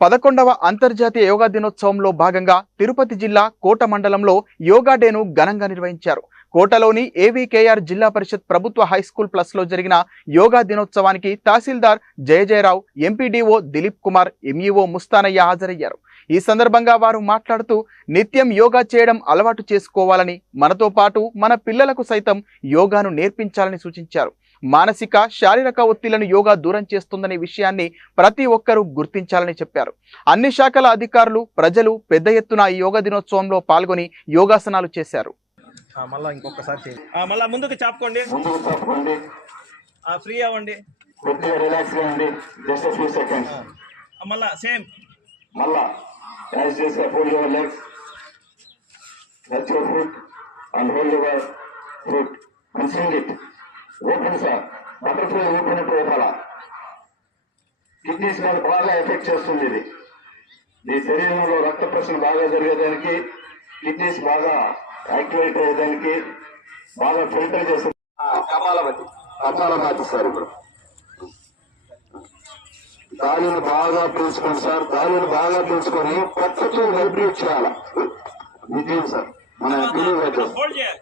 పదకొండవ అంతర్జాతీయ యోగా దినోత్సవంలో భాగంగా తిరుపతి జిల్లా కోట మండలంలో యోగా డేను ఘనంగా నిర్వహించారు. కోటలోని ఏవీకేఆర్ జిల్లా పరిషత్ ప్రభుత్వ హైస్కూల్ ప్లస్లో జరిగిన యోగా దినోత్సవానికి తహసీల్దార్ జయజయరావు ఎంపీడీఓ దిలీప్ కుమార్ ఎంఈఓ ముస్తానయ్య హాజరయ్యారు. ఈ సందర్భంగా వారు మాట్లాడుతూ నిత్యం యోగా చేయడం అలవాటు చేసుకోవాలని మనతో పాటు మన పిల్లలకు సైతం యోగాను నేర్పించాలని సూచించారు. మానసిక శారీరక ఒత్తిళ్ళను యోగా దూరం చేస్తుందనే విషయాన్ని ప్రతి ఒక్కరూ గుర్తించాలని చెప్పారు. అన్ని శాఖల అధికారులు ప్రజలు పెద్ద ఎత్తున ఈ యోగా దినోత్సవంలో పాల్గొని యోగాసనాలు చేశారు. ఆ, మళ్ళా ఇంకొకసారి చేయండి ఆ, మళ్ళా ముందుకు చాపుకోండి. ముందుకు తప్పకండి ఆ, ఫ్రీ అవ్వండి. కొద్దిగా రిలాక్స్ అవ్వండి జస్ట్ ఫ్యూ సెకండ్స్ ఆ, మళ్ళా సేమ్. మళ్ళా యాజ్ చేసే hold your legs touch your foot and hold your foot and swing it open sir butterfly open ఓపాల kidneys మీద బాగా ఎఫెక్ట్ చేస్తుంది ఇది. ఈ శరీరంలో రక్త ప్రసరణ బాగా జరిగేదానికి కిడ్నీస్ బాగా యాక్టివేట్ అయ్యేదానికి బాగా ఫిల్టర్ చేసే కపాలపతి కపాలపాతి సార్ ఇప్పుడు. గాలిని బాగా పీల్చుకోండి సార్. గాలిని బాగా పీల్చుకొని ప్రకృతి వైబ్రేట్ చేయాలి. సార్? మన హోల్డ్ చేయాలి.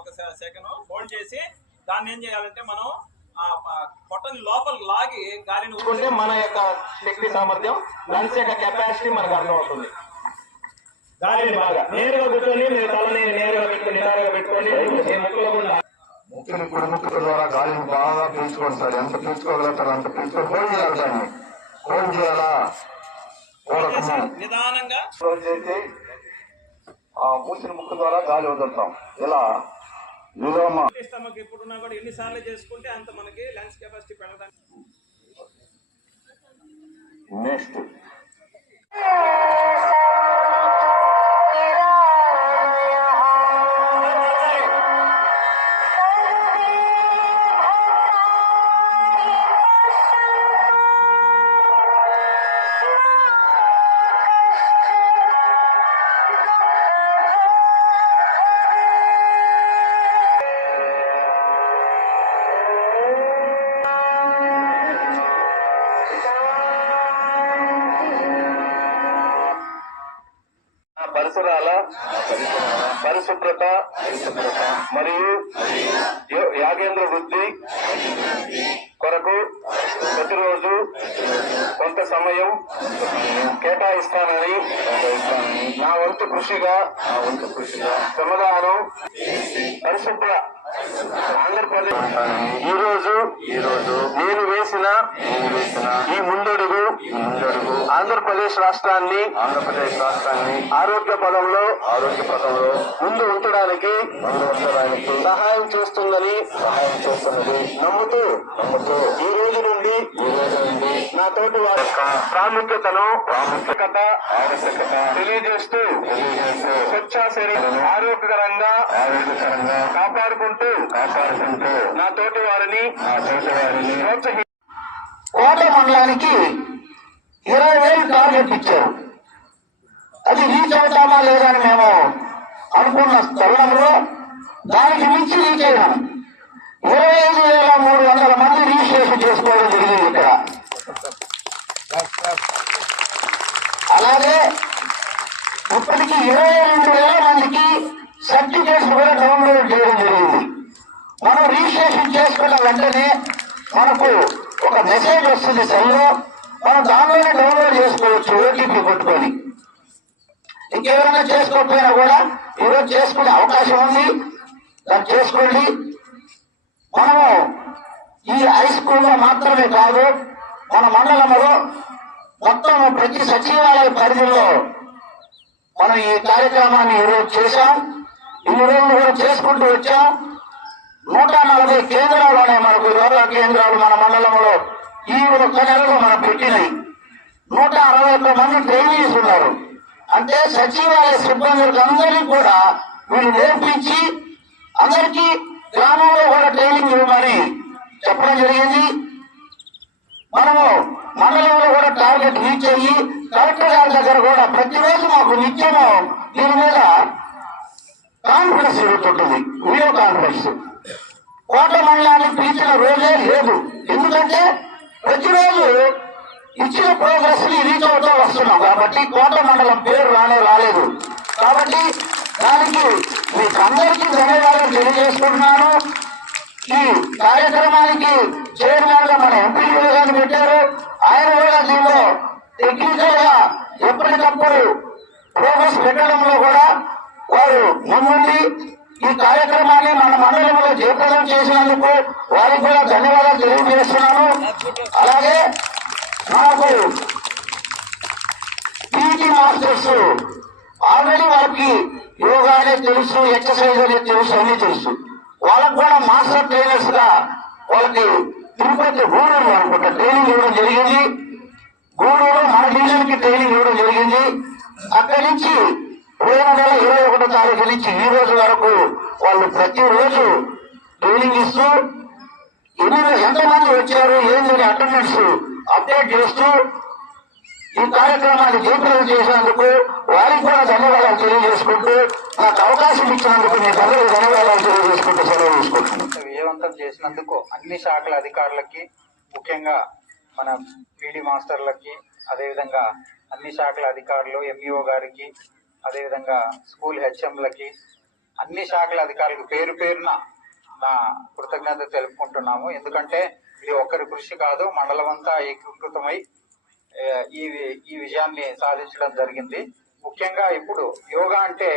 ఒక సెకండ్. హోల్డ్ చేసి దాన్ని ఏం చేయాలంటే మనం పొట్టని లోపలికి లాగి గాలిని చూసుకుంటే మన యొక్క శక్తి సామర్థ్యం లంగ్స్ యొక్క కెపాసిటీ మనకు అర్థమవుతుంది. గాలిని బాగా నేరుగా కూర్చొని మీరు తలని నేరుగా పెట్టుకొని నిటారుగా పెట్టుకొని ముక్కుని కుడుముక్కుల ద్వారా గాలిని బాగా పీల్చుకోండి సార్. ఎంత పీల్చుకోగలుగుతారో అంత పీల్చుకొని హోల్డ్ చేయాలి దాన్ని హోల్డ్ చేయాలా? నిదానంగా హోల్డ్ చేసి ఆ మూసిన ముక్కు ద్వారా గాలి వదులుతాం. ఇలా స్టమక్ ఎప్పుడున్నా కూడా ఎన్నిసార్లు చేసుకుంటే అంత మనకి లంగ్స్ కెపాసిటీ పెరగడానికి నెక్స్ట్ పరిసరాల పరిశుభ్రత మరియు యాగేంద్ర వృద్ధి కొరకు ప్రతిరోజు కొంత సమయం కేటాయిస్తానని నా వంతు కృషిగా నా వంతు కృషిగా శ్రమదానం పరిశుభ్ర ఆంధ్రప్రదేశ్ ఈ రోజు ఈ రోజు నేను వేసిన నేను వేసిన ఈ ముందడుగు ముందడుగు ఆంధ్రప్రదేశ్ రాష్ట్రాన్ని ఆంధ్రప్రదేశ్ రాష్ట్రాన్ని ఆరోగ్య పదంలో ఆరోగ్య పదంలో ముందు ఉంచడానికి ముందు ఉంచడానికి సహాయం చేస్తుందని సహాయం చేస్తున్నది. నమ్ముతూ నమ్ముతూ ఈ రోజు నుండి ఈ రోజు నుండి తోటి వారి ప్రాముఖ్యతను ప్రాముఖ్యత ఆవశ్యకత తెలియజేస్తూ తెలియజేస్తూ స్వచ్ఛ శరీరం ఆరోగ్యకరంగా ఆరోగ్యకరంగా కాపాడుకుంటూ కాపాడుకుంటూ నా తోటి వారిని నా తోటి వారిని ప్రోత్సహి కోట మండలానికి ఇరవై వేలు టార్గెట్ ఇచ్చారు. అది రీచ్ అవుతామా లేదా అని మేము అనుకున్న తరుణంలో దానికి మించి రీచ్ అయ్యాం ఇరవై ఐదు వేల మూడు వందల మంది రిజిస్ట్రేషన్ చేసుకోవడం జరిగింది ఇక్కడ. అలాగే ఇప్పటికి ఇరవై రెండు వేల మందికి సర్టిఫికేట్స్ కూడా డౌన్లోడ్ చేయడం జరిగింది. మనం రిజిస్ట్రేషన్ చేసుకున్న వెంటనే మనకు ఒక మెసేజ్ వస్తుంది సెల్లో. మనం దానిలోనే డౌన్లోడ్ చేసుకోవచ్చు ఓటీపీ కొట్టుకొని. ఇంకెవరైనా చేసుకోకపోయినా కూడా ఈరోజు చేసుకునే అవకాశం ఉంది. దాన్ని చేసుకోండి. మనము ఈ హై స్కూల్లో మాత్రమే కాదు మన మండలంలో మొత్తం ప్రతి సచివాలయ పరిధిలో మనం ఈ కార్యక్రమాన్ని ఈరోజు చేశాం. ఈ రోజులు కూడా చేసుకుంటూ వచ్చాం. నూట నలభై కేంద్రాల్లోనే మనకు యోగా కేంద్రాలు మన మండలంలో ఈ ఒక్క నెలలో మనం పెట్టినాయి. నూట అరవై ఒక్క మంది ట్రైనీస్ ఉన్నారు. అంటే సచివాలయ సిబ్బందులకు అందరికీ కూడా వీళ్ళు నేర్పించి అందరికీ గ్రామంలో కూడా ట్రైనింగ్ ఇవ్వమని చెప్పడం జరిగింది. మనము మండలంలో కూడా టార్గెట్ రీచ్ అయ్యి కలెక్టర్ గారి దగ్గర కూడా ప్రతిరోజు మాకు నిత్యము దీని మీద కాన్ఫరెన్స్ జరుగుతుంటుంది వీడియో కాన్ఫరెన్స్. కోట మండలాన్ని పిలిచిన రోజే లేదు. ఎందుకంటే ప్రతిరోజు ఇచ్చిన ప్రోగ్రెస్ని రీచ్ అవుతూ వస్తున్నాం కాబట్టి కోట మండలం పేరు రానే రాలేదు. కాబట్టి దానికి మీకు అందరికీ ధన్యవాదాలు తెలియజేసుకుంటున్నాను. ఈ కార్యక్రమానికి చైర్మన్గా మన ఎంపీ పెట్టారు ఆయన కూడా దీనిలో టెక్నికల్గా ఎప్పటికప్పుడు ప్రోగ్రెస్ పెట్టడంలో కూడా వారు ముందుండి ఈ కార్యక్రమాన్ని మన మండలంలో జయప్రదం చేసినందుకు వారికి కూడా ధన్యవాదాలు తెలియజేస్తున్నాను. అలాగే మనకు పీటీ మాస్టర్స్ ఆల్రెడీ వాళ్ళకి యోగా అనేది తెలుసు ఎక్సర్సైజ్ అనేది తెలుసు అన్ని తెలుసు. వాళ్ళకు కూడా మాస్టర్ ట్రైనర్స్గా వాళ్ళకి తిరుపతి గూడూరులో అనుకుంటా ట్రైనింగ్ ఇవ్వడం జరిగింది. గూడూరు మన డివిజన్ ట్రైనింగ్ ఇవ్వడం జరిగింది. అక్కడి నుంచి పోయిన నెల ఇరవై ఒకటో తారీఖు నుంచి ఈ రోజు వరకు వాళ్ళు ప్రతిరోజు ట్రైనింగ్ ఇస్తూ ఎన్ని ఎంతమంది వచ్చారు ఏంటని అటెండెన్స్ అప్డేట్ చేస్తూ ఈ కార్యక్రమాన్ని జయప్రదం చేసినందుకు వారికి కూడా ధన్యవాదాలు తెలియజేసుకుంటూ నాకు అవకాశం ఇచ్చినందుకు మీ అందరికీ ధన్యవాదాలు తెలియజేసుకుంటూ సెలవు తీసుకుంటున్నాను. విజయవంతం చేసినందుకు అన్ని శాఖల అధికారులకి ముఖ్యంగా మన పీడీ మాస్టర్లకి అదేవిధంగా అన్ని శాఖల అధికారులు ఎంఈఓ గారికి అదేవిధంగా స్కూల్ హెచ్ఎంలకి అన్ని శాఖల అధికారులకు పేరు పేరున నా కృతజ్ఞత తెలుపుకుంటున్నాము. ఎందుకంటే ఇది ఒక్కరి కృషి కాదు మండలం అంతా ఏకీకృతమై ఈ ఈ విజయాన్ని సాధించడం జరిగింది. ముఖ్యంగా ఇప్పుడు యోగా అంటే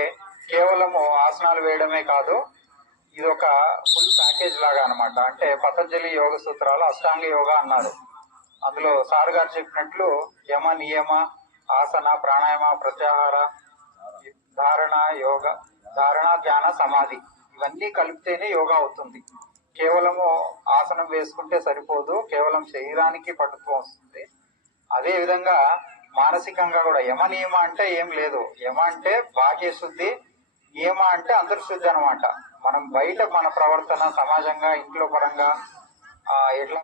కేవలము ఆసనాలు వేయడమే కాదు ఇది ఒక ఫుల్ ప్యాకేజ్ లాగా అనమాట అంటే పతంజలి యోగ సూత్రాలు అష్టాంగ యోగా అన్నారు. అందులో సార్ గారు చెప్పినట్లు యమ నియమ ఆసన ప్రాణాయామ ప్రత్యాహార ధారణ యోగ ధారణ ధ్యాన సమాధి ఇవన్నీ కలిపితేనే యోగా అవుతుంది. కేవలము ఆసనం వేసుకుంటే సరిపోదు కేవలం శరీరానికి పటుత్వం వస్తుంది. అదే విధంగా మానసికంగా కూడా యమ నియమ అంటే ఏం లేదు. యమ అంటే బాహ్య శుద్ధి నియమ అంటే అంతర్శుద్ధి అనమాట మనం బయట మన ప్రవర్తన సమాజంగా ఇంట్లో పరంగా ఆ, ఎట్లా